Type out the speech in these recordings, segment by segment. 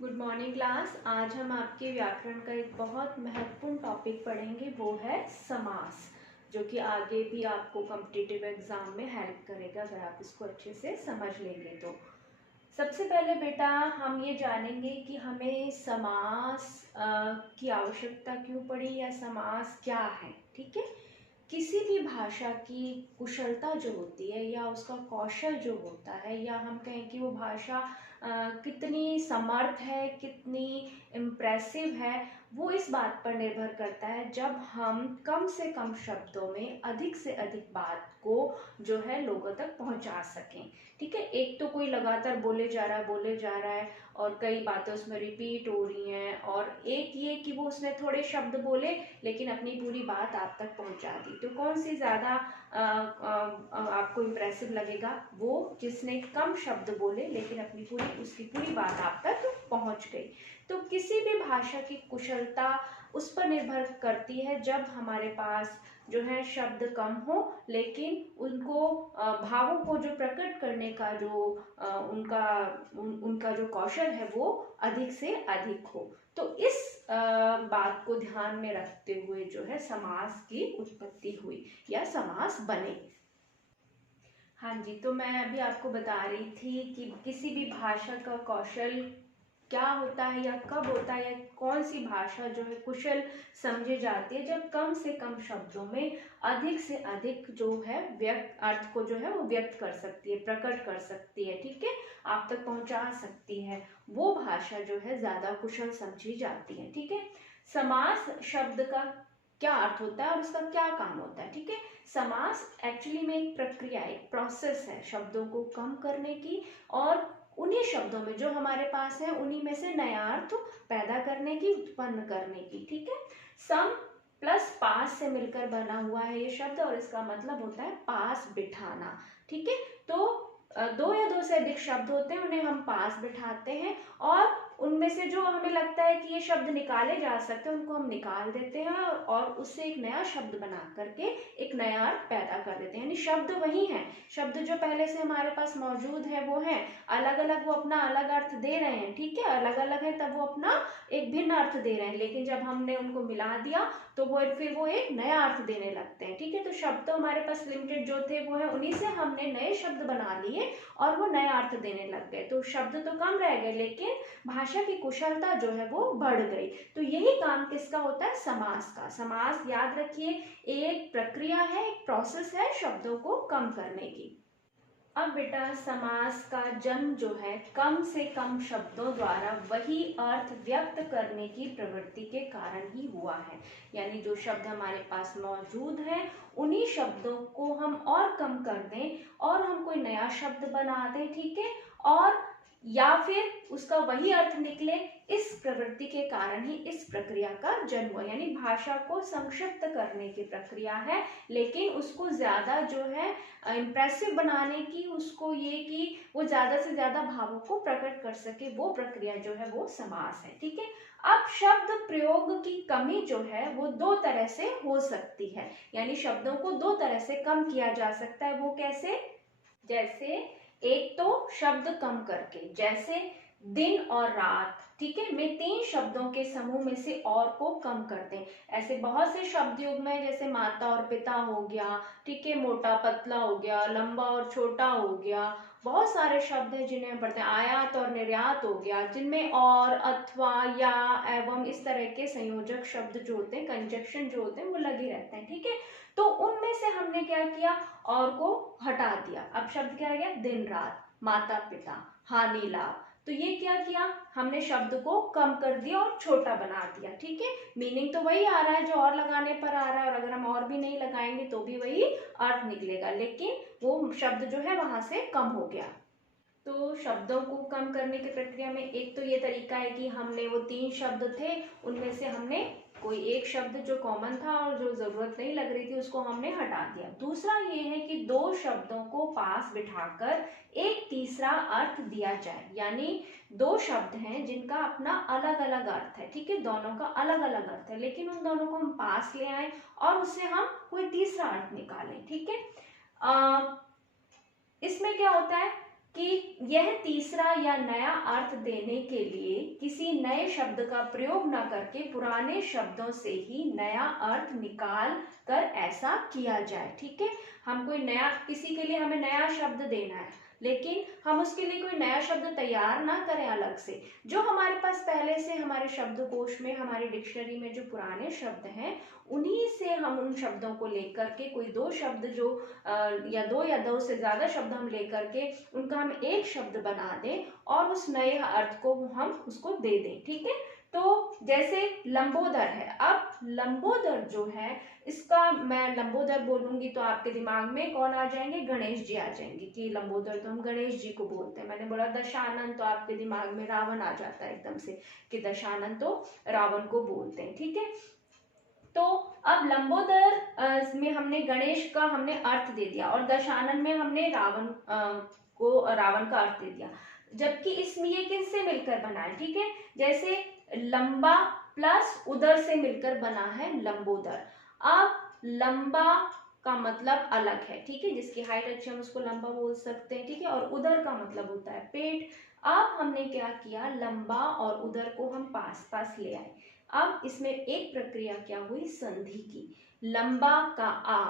Good morning class. आज हम आपके व्याकरण का एक बहुत महत्वपूर्ण टॉपिक पढ़ेंगे, वो है समास, जो कि आगे भी आपको कॉम्पिटिटिव एग्जाम में हेल्प करेगा अगर आप इसको अच्छे से समझ लेंगे तो। सबसे पहले बेटा हम ये जानेंगे कि हमें समास की आवश्यकता क्यों पड़ी या समास क्या है। ठीक है, किसी भी भाषा की कुशलता जो होती है या उसका कौशल जो होता है, या हम कहें कि वो भाषा कितनी समर्थ है, कितनी इम्प्रेसिव है, वो इस बात पर निर्भर करता है जब हम कम से कम शब्दों में अधिक से अधिक बात को जो है लोगों तक पहुंचा सकें। ठीक है, एक तो कोई लगातार बोले जा रहा है और कई बातें उसमें रिपीट हो रही हैं, और एक ये कि वो उसने थोड़े शब्द बोले लेकिन अपनी पूरी बात आप तक पहुंचा दी। तो कौन सी ज़्यादा आपको इम्प्रेसिव लगेगा? वो जिसने कम शब्द बोले लेकिन अपनी उसकी पूरी बात आप तक पहुंच गई। तो किसी भी भाषा की कुशलता उस पर निर्भर करती है जब हमारे पास जो है शब्द कम हो लेकिन उनको भावों को जो प्रकट करने का जो उनका जो कौशल है वो अधिक से अधिक हो। तो इस बात को ध्यान में रखते हुए जो है समास की उत्पत्ति हुई या समास बने। हाँ जी, तो मैं अभी आपको बता रही थी कि किसी भी भाषा का कौशल क्या होता है या कब होता है, या कौन सी भाषा जो है कुशल समझी जाती है जब कम से कम शब्दों में अधिक से अधिक जो है व्यक्त अर्थ को जो है वो व्यक्त कर सकती है, प्रकट कर सकती है। ठीक है, आप तक पहुंचा सकती है, वो भाषा जो है ज्यादा कुशल समझी जाती है। ठीक है, समास शब्द का क्या अर्थ होता है और उसका क्या काम होता है? ठीक है, समास एक्चुअली में एक प्रक्रिया, एक प्रोसेस है शब्दों को कम करने की और उन्हीं शब्दों में जो हमारे पास है उन्हीं में से नया अर्थ पैदा करने की, उत्पन्न करने की। ठीक है, सम प्लस पास से मिलकर बना हुआ है ये शब्द और इसका मतलब होता है पास बिठाना। ठीक है, तो दो या दो से अधिक शब्द होते हैं, उन्हें हम पास बिठाते हैं और उनमें से जो हमें लगता है कि ये शब्द निकाले जा सकते हैं उनको हम निकाल देते हैं और उससे एक नया शब्द बना करके एक नया अर्थ पैदा कर देते हैं। यानी शब्द वही हैं, शब्द जो पहले से हमारे पास मौजूद है वो हैं, अलग अलग वो अपना अलग अर्थ दे रहे हैं। ठीक है, अलग अलग है तब वो अपना एक भिन्न अर्थ दे रहे हैं, लेकिन जब हमने उनको मिला दिया तो फिर वो एक नया अर्थ देने लगते हैं। ठीक है, तो शब्द तो हमारे पास लिमिटेड जो थे वो है, उन्हीं से हमने नए शब्द बना लिए और वो नया अर्थ देने लग गए। तो शब्द तो कम रह गए लेकिन भाषा की कुशलता जो है वो बढ़ गई। तो यही काम किसका होता है? समास का। समास याद रखिए एक प्रक्रिया है, एक प्रोसेस है शब्दों को कम करने की। अब बेटा समास का जन्म जो है कम से कम शब्दों द्वारा वही अर्थ व्यक्त करने की प्रवृत्ति के कारण ही हुआ है। यानी जो शब्द हमारे पास मौजूद है उन्हीं शब्दों को हम और कम कर दें और हम कोई नया शब्द बना दें। ठीक है, और या फिर उसका वही अर्थ निकले, इस प्रवृत्ति के कारण ही इस प्रक्रिया का जन्म हुआ। यानी भाषा को संक्षिप्त करने की प्रक्रिया है, लेकिन उसको ज्यादा जो है इम्प्रेसिव बनाने की, उसको ये कि वो ज्यादा से ज्यादा भावों को प्रकट कर सके, वो प्रक्रिया जो है वो समास है। ठीक है, अब शब्द प्रयोग की कमी जो है वो दो तरह से हो सकती है, यानी शब्दों को दो तरह से कम किया जा सकता है। वो कैसे? जैसे एक तो शब्द कम करके, जैसे दिन और रात। ठीक है, में तीन शब्दों के समूह में से और को कम कर दें। ऐसे बहुत से शब्द युग्म है, जैसे माता और पिता हो गया, ठीक है, मोटा पतला हो गया, लंबा और छोटा हो गया। बहुत सारे शब्द हैं जिन्हें हम पढ़ते हैं। आयात और निर्यात हो गया, जिनमें और, अथवा, या, एवं इस तरह के संयोजक शब्द जो होते हैं, कंजक्शन जो होते हैं वो लगे रहते हैं। ठीक है, तो उनमें से हमने क्या किया? और को हटा दिया। अब शब्द क्या रह गया? दिन रात, माता पिता, हानि लाभ। तो ये क्या किया हमने? शब्द को कम कर दिया और छोटा बना दिया। ठीक है, मीनिंग तो वही आ रहा है जो और लगाने पर आ रहा है, और अगर हम और भी नहीं लगाएंगे तो भी वही अर्थ निकलेगा, लेकिन वो शब्द जो है वहां से कम हो गया। तो शब्दों को कम करने की प्रक्रिया में एक तो ये तरीका है कि हमने वो तीन शब्द थे उनमें से हमने कोई एक शब्द जो कॉमन था और जो जरूरत नहीं लग रही थी उसको हमने हटा दिया। दूसरा ये है कि दो शब्दों को पास बिठाकर एक तीसरा अर्थ दिया जाए, यानी दो शब्द हैं जिनका अपना अलग अलग अर्थ है। ठीक है, दोनों का अलग अलग अर्थ है, लेकिन उन दोनों को हम पास ले आए और उससे हम कोई तीसरा अर्थ निकालें। ठीक है, इसमें क्या होता है? कि यह तीसरा या नया अर्थ देने के लिए किसी नए शब्द का प्रयोग न करके पुराने शब्दों से ही नया अर्थ निकाल कर ऐसा किया जाए। ठीक है, हम कोई नया, किसी के लिए हमें नया शब्द देना है, लेकिन हम उसके लिए कोई नया शब्द तैयार ना करें अलग से। जो हमारे पास पहले से हमारे शब्दकोश में, हमारी डिक्शनरी में जो पुराने शब्द हैं, उन्हीं से हम उन शब्दों को लेकर के कोई दो शब्द जो या दो से ज्यादा शब्द हम लेकर के उनका हम एक शब्द बना दें और उस नए अर्थ को हम उसको दे दें। ठीक है, तो जैसे लंबोदर है, अब लंबोदर जो है, इसका मैं लंबोदर बोलूंगी तो आपके दिमाग में कौन आ जाएंगे? गणेश जी आ जाएंगे, कि लंबोदर तो हम गणेश जी को बोलते हैं। मैंने बोला दशानन, तो आपके दिमाग में रावण आ जाता है एकदम से, कि दशानन तो रावण को बोलते हैं। ठीक है, तो अब लंबोदर में हमने गणेश का हमने अर्थ दे दिया और दशानन में हमने रावण का अर्थ दे दिया, जबकि इसमें ये किससे मिलकर बना है? ठीक है, जैसे लंबा प्लस उदर से मिलकर बना है लंबोदर। अब लंबा का मतलब अलग है, ठीक है, जिसकी हाइट अच्छी, हम उसको लंबा बोल सकते हैं। ठीक है, और उदर का मतलब होता है पेट। अब हमने क्या किया, लंबा और उदर को हम पास पास ले आए। अब इसमें एक प्रक्रिया क्या हुई, संधि की। लंबा का आ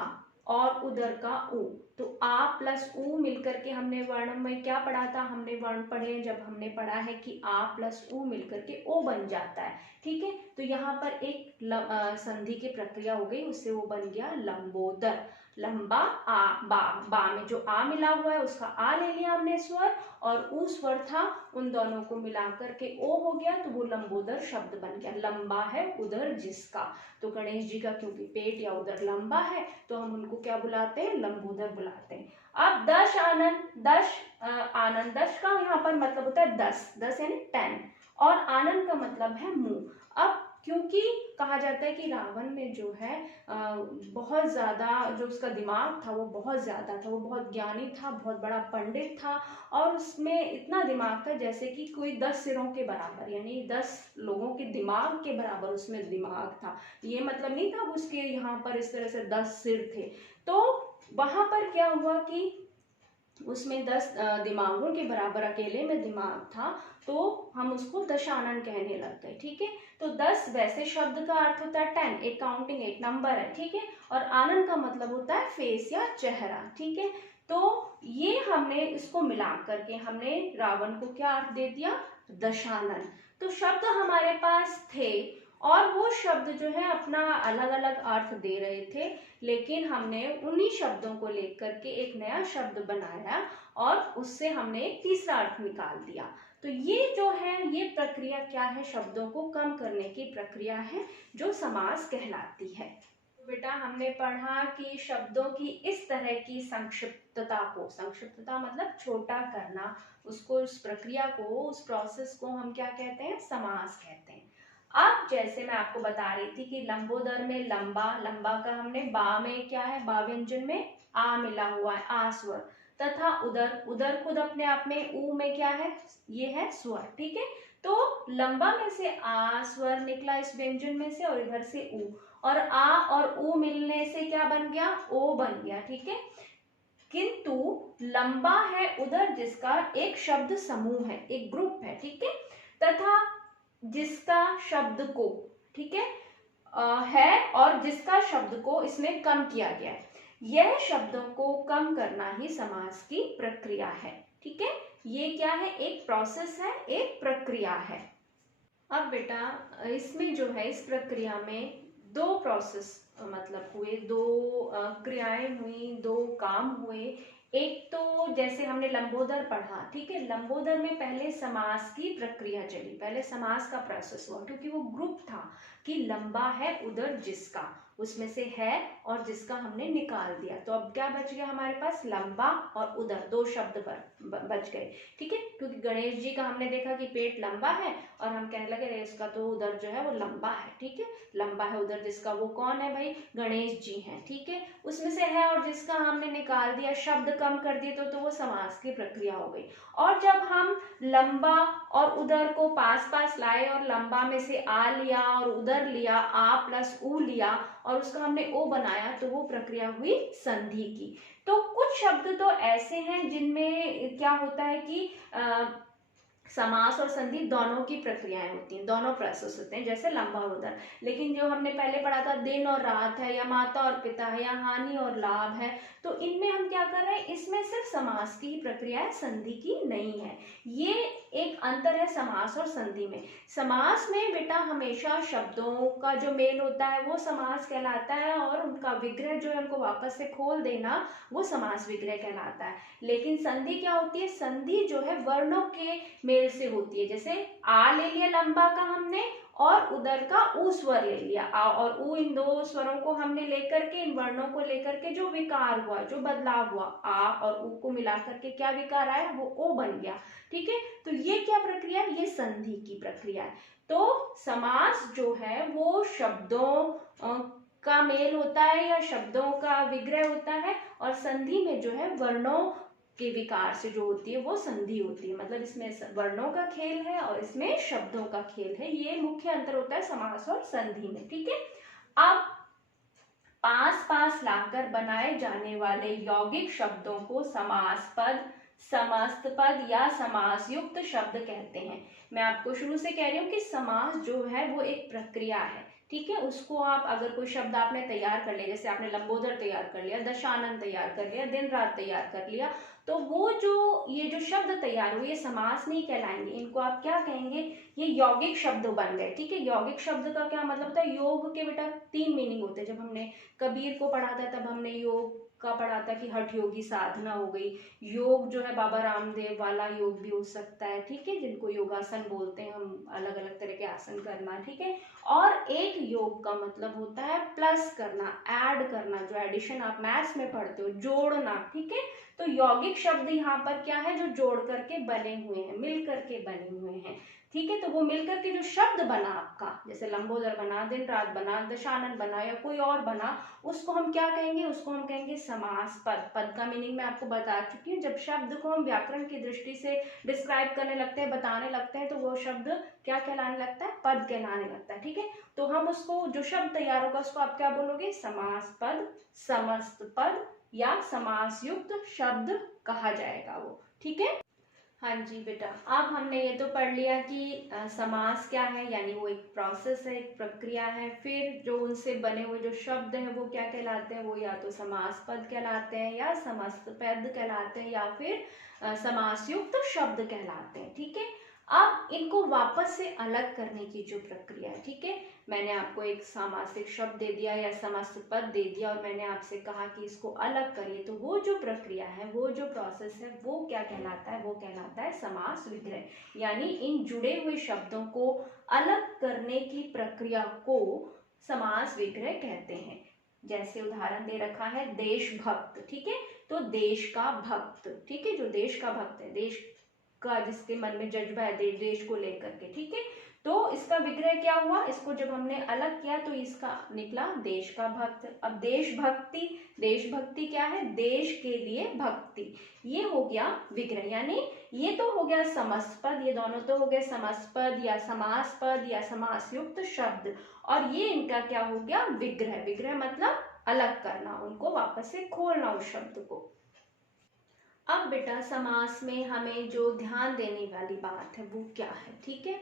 और उदर का उ, तो आ प्लस उ मिलकर के हमने वर्ण में क्या पढ़ा था, हमने वर्ण पढ़े जब हमने पढ़ा है कि आ प्लस उ मिलकर के ओ बन जाता है। ठीक है, तो यहाँ पर एक संधि की प्रक्रिया हो गई, उससे वो बन गया लंबोदर। लंबा आ बा में जो आ मिला हुआ है उसका आ ले लिया हमने स्वर, और उ स्वर था, उन दोनों को मिलाकर के ओ हो गया, तो वो लंबोदर शब्द बन गया। लंबा है उदर जिसका, तो गणेश जी का क्योंकि पेट या उदर लंबा है तो हम उनको क्या बुलाते हैं, लंबोदर बुलाते हैं। अब दश आनंद, आनंद, दश का यहाँ पर मतलब होता है 10 यानी 10, और आनंद का मतलब है मुंह। अब क्योंकि कहा जाता है कि रावण में जो है बहुत ज्यादा जो उसका दिमाग था वो बहुत ज्यादा था, वो बहुत ज्ञानी था, बहुत बड़ा पंडित था, और उसमें इतना दिमाग था जैसे कि कोई 10 सिरों के बराबर, यानी 10 लोगों के दिमाग के बराबर उसमें दिमाग था। ये मतलब नहीं था उसके यहाँ पर इस तरह से 10 सिर थे। तो वहां पर क्या हुआ कि उसमें 10 दिमागों के बराबर अकेले में दिमाग था, तो हम उसको दशानन कहने लग गए। ठीक है, तो 10 वैसे शब्द का अर्थ होता है 10, एक काउंटिंग, एक नंबर है। ठीक है, और आनंद का मतलब होता है फेस या चेहरा। ठीक है, तो ये हमने इसको मिला करके हमने रावण को क्या अर्थ दे दिया, दशानन। तो शब्द हमारे पास थे और वो शब्द जो है अपना अलग अलग अर्थ दे रहे थे, लेकिन हमने उन्हीं शब्दों को लेकर के एक नया शब्द बनाया और उससे हमने एक तीसरा अर्थ निकाल दिया। तो ये जो है, ये प्रक्रिया क्या है, शब्दों को कम करने की प्रक्रिया है जो समास कहलाती है। बेटा हमने पढ़ा कि शब्दों की इस तरह की संक्षिप्तता को, संक्षिप्तता मतलब छोटा करना, उसको, उस प्रक्रिया को, उस प्रोसेस को हम क्या कहते हैं, समास कहते हैं। अब जैसे मैं आपको बता रही थी कि लंबोदर में लंबा, लंबा का हमने बा में क्या है, बा व्यंजन में आ मिला हुआ है, आ स्वर, तथा उदर, उदर खुद अपने आप में ऊ में क्या है, ये है स्वर। ठीक है, तो लंबा में से आ स्वर निकला इस व्यंजन में से, और इधर से ऊ, और आ और ऊ मिलने से क्या बन गया, ओ बन गया। ठीक है, किंतु लंबा है उदर जिसका एक शब्द समूह है, एक ग्रुप है। ठीक है, तथा जिसका शब्द को, ठीक है और जिसका शब्द को इसमें कम किया गया है, यह शब्दों को कम करना ही समास की प्रक्रिया है। ठीक है, ये क्या है, एक प्रोसेस है, एक प्रक्रिया है। अब बेटा इसमें जो है, इस प्रक्रिया में दो प्रोसेस मतलब हुए, दो क्रियाएं हुई, दो काम हुए। एक तो जैसे हमने लंबोदर पढ़ा, ठीक है, लंबोदर में पहले समास की प्रक्रिया चली, पहले समास का प्रोसेस हुआ, क्योंकि वो ग्रुप था कि लंबा है उदर जिसका, उसमें से है और जिसका हमने निकाल दिया, तो अब क्या बच गया हमारे पास, लंबा और उदर, दो शब्द बच गए। ठीक है, क्योंकि गणेश जी का हमने देखा कि पेट लंबा है और हम कहने लगे अरे इसका तो उदर जो है वो लंबा है। ठीक है, लंबा है उदर जिसका, वो कौन है भाई, गणेश जी हैं। ठीक है, उसमें से है और जिसका हमने निकाल दिया, शब्द कम कर दिए, तो वो समास की प्रक्रिया हो गई। और जब हम लंबा और उदर को पास पास लाए और लंबा में से आ लिया और उदर लिया, आ प्लस ऊ लिया और उसका हमने ओ बनाया, तो वो प्रक्रिया हुई संधि की। तो कुछ शब्द तो ऐसे हैं जिनमें क्या होता है कि समास और संधि दोनों की प्रक्रियाएं होती हैं, दोनों प्रोसेस होते हैं, जैसे लंबा और उदर। लेकिन जो हमने पहले पढ़ा था दिन और रात है, या माता और पिता है, या हानि और लाभ है, तो इनमें हम क्या कर रहे हैं, इसमें सिर्फ समास की ही प्रक्रिया है, संधि की नहीं है। ये एक अंतर है समास और संधि में। समास में बेटा हमेशा शब्दों का जो मेल होता है वो समास कहलाता है, और उनका विग्रह जो है उनको वापस से खोल देना वो समास विग्रह कहलाता है। लेकिन संधि क्या होती है, संधि जो है वर्णों के मेल से होती है। जैसे आ ले लिया लंबा का हमने, और उदर का ऊ स्वर ले लिया, आ और ऊ, इन दो स्वरों को हमने लेकर के, इन वर्णों को लेकर के जो विकार हुआ, जो बदलाव हुआ, आ और ऊ को मिलाकर के क्या विकार आया, वो ओ बन गया। ठीक है, तो ये क्या प्रक्रिया है, ये संधि की प्रक्रिया है। तो समास जो है वो शब्दों का मेल होता है या शब्दों का विग्रह होता है, और संधि में जो है वर्णों के विकार से जो होती है वो संधि होती है। मतलब इसमें वर्णों का खेल है और इसमें शब्दों का खेल है। ये मुख्य अंतर होता है समास और संधि में। ठीक है, अब पास पास लाकर बनाए जाने वाले यौगिक शब्दों को समास पद, समस्त पद या समास युक्त शब्द कहते हैं। मैं आपको शुरू से कह रही हूँ कि समास जो है वो एक प्रक्रिया है। ठीक है, उसको आप अगर कोई शब्द आपने तैयार कर लिया, जैसे आपने लंबोदर तैयार कर लिया, दशानन तैयार कर लिया, दिन रात तैयार कर लिया, तो वो जो ये जो शब्द तैयार हुए ये समास नहीं कहलाएंगे। इनको आप क्या कहेंगे, ये यौगिक शब्द बन गए। ठीक है, यौगिक शब्द का क्या मतलब होता है, योग के बेटा 3 मीनिंग होते हैं। जब हमने कबीर को पढ़ा था तब हमने योग का पढ़ा था कि हठ योगी साधना हो गई। योग जो है बाबा रामदेव वाला योग भी हो सकता है। ठीक है, जिनको योगासन बोलते हैं हम, अलग अलग तरह के आसन करना। ठीक है, और एक योग का मतलब होता है प्लस करना, ऐड करना, जो एडिशन आप मैथ्स में पढ़ते हो, जोड़ना। ठीक है, तो यौगिक शब्द यहाँ पर क्या है, जो जोड़ करके बने हुए हैं, मिल करके बने हुए हैं। ठीक है, तो वो मिलकर के जो शब्द बना आपका, जैसे लंबोदर बना, दिन रात बना, दशानन बना, या कोई और बना, उसको हम क्या कहेंगे, उसको हम कहेंगे समास पद। पद का मीनिंग मैं आपको बता चुकी हूँ। जब शब्द को हम व्याकरण की दृष्टि से डिस्क्राइब करने लगते हैं, बताने लगते हैं, तो वो शब्द क्या कहलाने लगता है, पद कहलाने लगता है। ठीक है, तो हम उसको, जो शब्द तैयार होगा उसको आप क्या बोलोगे, समास पद, समस्त पद या समास युक्त शब्द कहा जाएगा वो। ठीक है, हाँ जी बेटा, अब हमने ये तो पढ़ लिया कि समास क्या है, यानी वो एक प्रोसेस है, एक प्रक्रिया है। फिर जो उनसे बने हुए जो शब्द हैं वो क्या कहलाते हैं, वो या तो समास पद कहलाते हैं, या समस्त पद कहलाते हैं, या फिर समास युक्त शब्द कहलाते हैं। ठीक है, अब इनको वापस से अलग करने की जो प्रक्रिया है, ठीक है, मैंने आपको एक सामासिक शब्द दे दिया या समस्त पद दे दिया, और मैंने आपसे कहा कि इसको अलग करिए, तो वो जो प्रक्रिया है, वो जो प्रोसेस है, वो क्या कहलाता है, वो कहलाता है समास विग्रह। यानी इन जुड़े हुए शब्दों को अलग करने की प्रक्रिया को समास विग्रह कहते हैं। जैसे उदाहरण दे रखा है देशभक्त। ठीक है, तो देश का भक्त, ठीक है, जो देश का भक्त है, देश का जिसके मन में जज्बा है देश को लेकर के। ठीक है, तो इसका विग्रह क्या हुआ, इसको जब हमने अलग किया तो इसका निकला देश का भक्त। अब देशभक्ति, देशभक्ति क्या है, देश के लिए भक्ति, ये हो गया विग्रह। यानी ये तो हो गया समस्त पद, ये दोनों तो हो गए समस्त पद या समास पद या समास युक्त शब्द, और ये इनका क्या हो गया, विग्रह। विग्रह मतलब अलग करना, उनको वापस से खोलना उस शब्द को। अब बेटा समास में हमें जो ध्यान देने वाली बात है वो क्या है, ठीक है,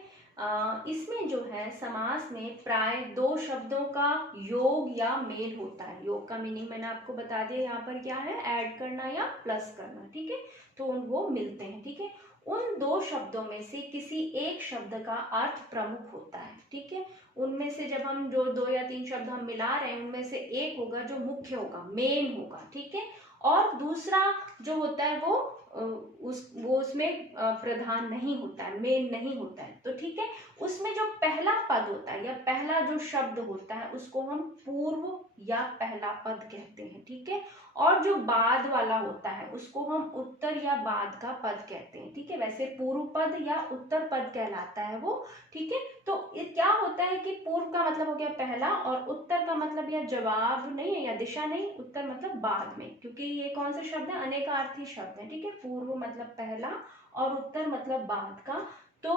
इसमें जो है समास में प्राय दो शब्दों का योग या मेल होता है। योग का मीनिंग मैंने आपको बता दिया, यहाँ पर क्या है, ऐड करना या प्लस करना। ठीक है, तो वो मिलते हैं। ठीक है, उन दो शब्दों में से किसी एक शब्द का अर्थ प्रमुख होता है। ठीक है, उनमें से जब हम जो 2 या 3 शब्द हम मिला रहे हैं, उनमें से एक होगा जो मुख्य होगा, मेन होगा। ठीक है, और दूसरा जो होता है वो उसमें प्रधान नहीं होता है, मेन नहीं होता है। तो ठीक है, उसमें जो पहला पद होता है या पहला जो शब्द होता है उसको हम पूर्व या पहला पद कहते हैं। ठीक है, और जो बाद वाला होता है उसको हम उत्तर या बाद का पद कहते हैं। ठीक है, वैसे पूर्व पद या उत्तर पद कहलाता है वो। ठीक है, तो क्या होता है कि पूर्व का मतलब हो गया पहला, और उत्तर का मतलब या जवाब नहीं है या दिशा नहीं, उत्तर मतलब बाद में, क्योंकि ये कौन से शब्द है, अनेकार्थी शब्द है। ठीक है, पूर्व मतलब पहला और उत्तर मतलब बाद का। तो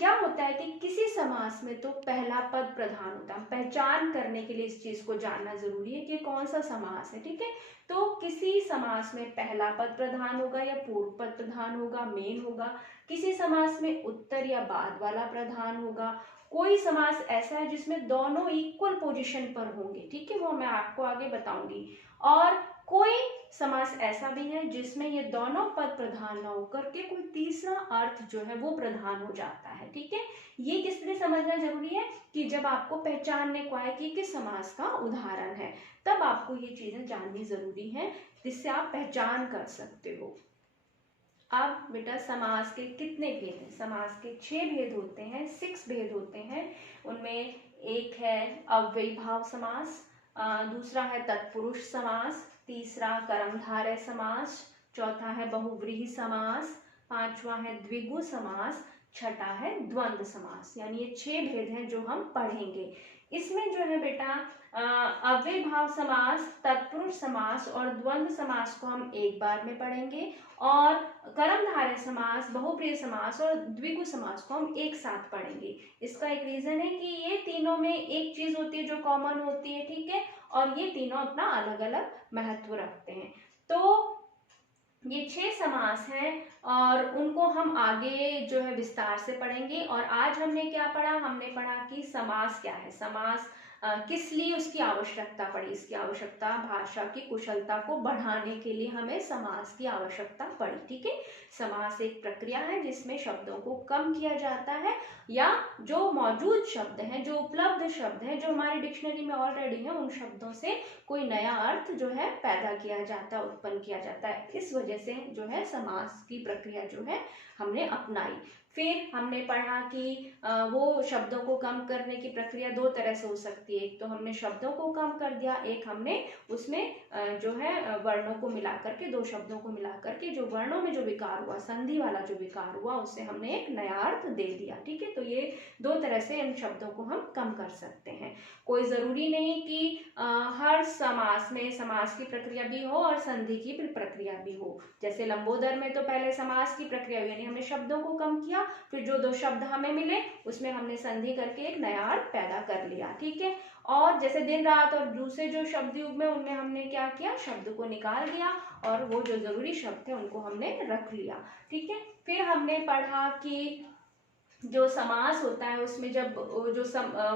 क्या होता है कि किसी समास में तो पहला पद प्रधान होता है। पहचान करने के लिए इस चीज को जानना जरूरी है कि कौन सा समास है, ठीक है। तो किसी समास में पहला पद प्रधान होगा या पूर्व पद प्रधान होगा, मेन होगा। किसी समास में उत्तर या बाद वाला प्रधान होगा। कोई समास ऐसा है जिसमें दोनों इक्वल पोजीशन पर होंगे, ठीक है, वो मैं आपको आगे बताऊंगी। और कोई समास ऐसा भी है जिसमें ये दोनों पद प्रधान न होकर के कोई तीसरा अर्थ जो है वो प्रधान हो जाता है, ठीक है। ये किस लिए समझना जरूरी है कि जब आपको पहचानने को आए कि किस समास का उदाहरण है, तब आपको ये चीजें जाननी जरूरी है, जिससे आप पहचान कर सकते हो। अब बेटा समास के कितने भेद हैं? समास के 6 भेद होते हैं, 6 भेद होते हैं। उनमें एक है अव्ययीभाव समास, दूसरा है तत्पुरुष समास, तीसरा कर्मधारय समास, चौथा है बहुव्रीहि समास, पांचवा है द्विगु समास, छठा है द्वंद्व समास। यानी ये 6 भेद हैं जो हम पढ़ेंगे। इसमें जो है बेटा अव्ययीभाव समास, तत्पुरुष समास और द्वंद्व समास को हम एक बार में पढ़ेंगे, और कर्मधारय समास, बहुप्रिय समास और द्विगु समास को हम एक साथ पढ़ेंगे। इसका एक रीजन है कि ये तीनों में एक चीज होती है जो कॉमन होती है, ठीक है, और ये तीनों अपना अलग अलग महत्व रखते हैं। तो ये 6 समास हैं और उनको हम आगे जो है विस्तार से पढ़ेंगे। और आज हमने क्या पढ़ा? हमने पढ़ा कि समास क्या है, समास किस लिए उसकी आवश्यकता पड़ी। इसकी आवश्यकता भाषा की कुशलता को बढ़ाने के लिए हमें समास की आवश्यकता पड़ी, ठीक है। समास एक प्रक्रिया है जिसमें शब्दों को कम किया जाता है, या जो मौजूद शब्द हैं, जो उपलब्ध शब्द हैं, जो हमारी डिक्शनरी में ऑलरेडी है, उन शब्दों से कोई नया अर्थ जो है पैदा किया जाता है, उत्पन्न किया जाता है। इस वजह से जो है समास की प्रक्रिया जो है हमने अपनाई। फिर हमने पढ़ा कि वो शब्दों को कम करने की प्रक्रिया 2 तरह से हो सकती है। एक तो हमने शब्दों को कम कर दिया, एक हमने उसमें जो है वर्णों को मिला करके, 2 शब्दों को मिला करके जो वर्णों में जो विकार हुआ, संधि वाला जो विकार हुआ, उससे हमने एक नया अर्थ दे दिया, ठीक है। तो ये 2 तरह से इन शब्दों को हम कम कर सकते हैं। कोई जरूरी नहीं कि हर समास में समास की प्रक्रिया भी हो और संधि की प्रक्रिया भी हो। जैसे लंबोदर में तो पहले समास की प्रक्रिया हुई, यानी हमने शब्दों को कम किया, फिर जो 2 शब्द हमें मिले उसमें हमने संधि करके एक नया अर्थ पैदा कर लिया, ठीक है। और जैसे दिन रात और दूसरे जो शब्द युग में, उनमें हमने क्या किया, शब्द को निकाल दिया और वो जो जरूरी शब्द थे उनको हमने रख लिया, ठीक है। फिर हमने पढ़ा कि जो समास होता है उसमें जब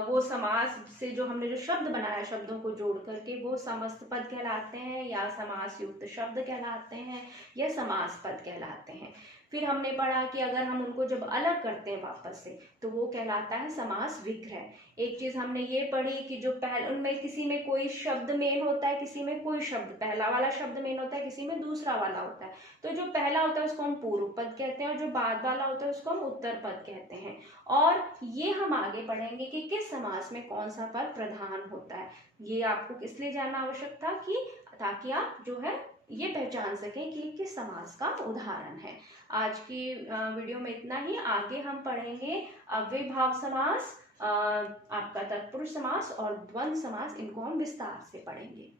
वो समास से जो हमने जो शब्द बनाया, शब्दों को जोड़ करके, वो समस्त पद कहलाते हैं, या समास युक्त शब्द कहलाते हैं, या समास पद कहलाते हैं। फिर हमने पढ़ा कि अगर हम उनको जब अलग करते हैं वापस से, तो वो कहलाता है समास विग्रह। एक चीज हमने ये पढ़ी कि जो उनमें किसी में कोई शब्द मेन होता है, किसी में कोई शब्द, पहला वाला शब्द मेन होता है, किसी में दूसरा वाला होता है। तो जो पहला होता है उसको हम पूर्व पद कहते हैं, और जो बाद वाला होता है उसको हम उत्तर पद कहते हैं। और ये हम आगे पढ़ेंगे कि किस समास में कौन सा पद प्रधान होता है। ये आपको इसलिए जानना आवश्यक था कि ताकि आप जो है ये पहचान सकें कि किस समास का उदाहरण है। आज की वीडियो में इतना ही। आगे हम पढ़ेंगे अव्ययीभाव समास, आपका तत्पुरुष समास और द्वंद्व समास, इनको हम विस्तार से पढ़ेंगे।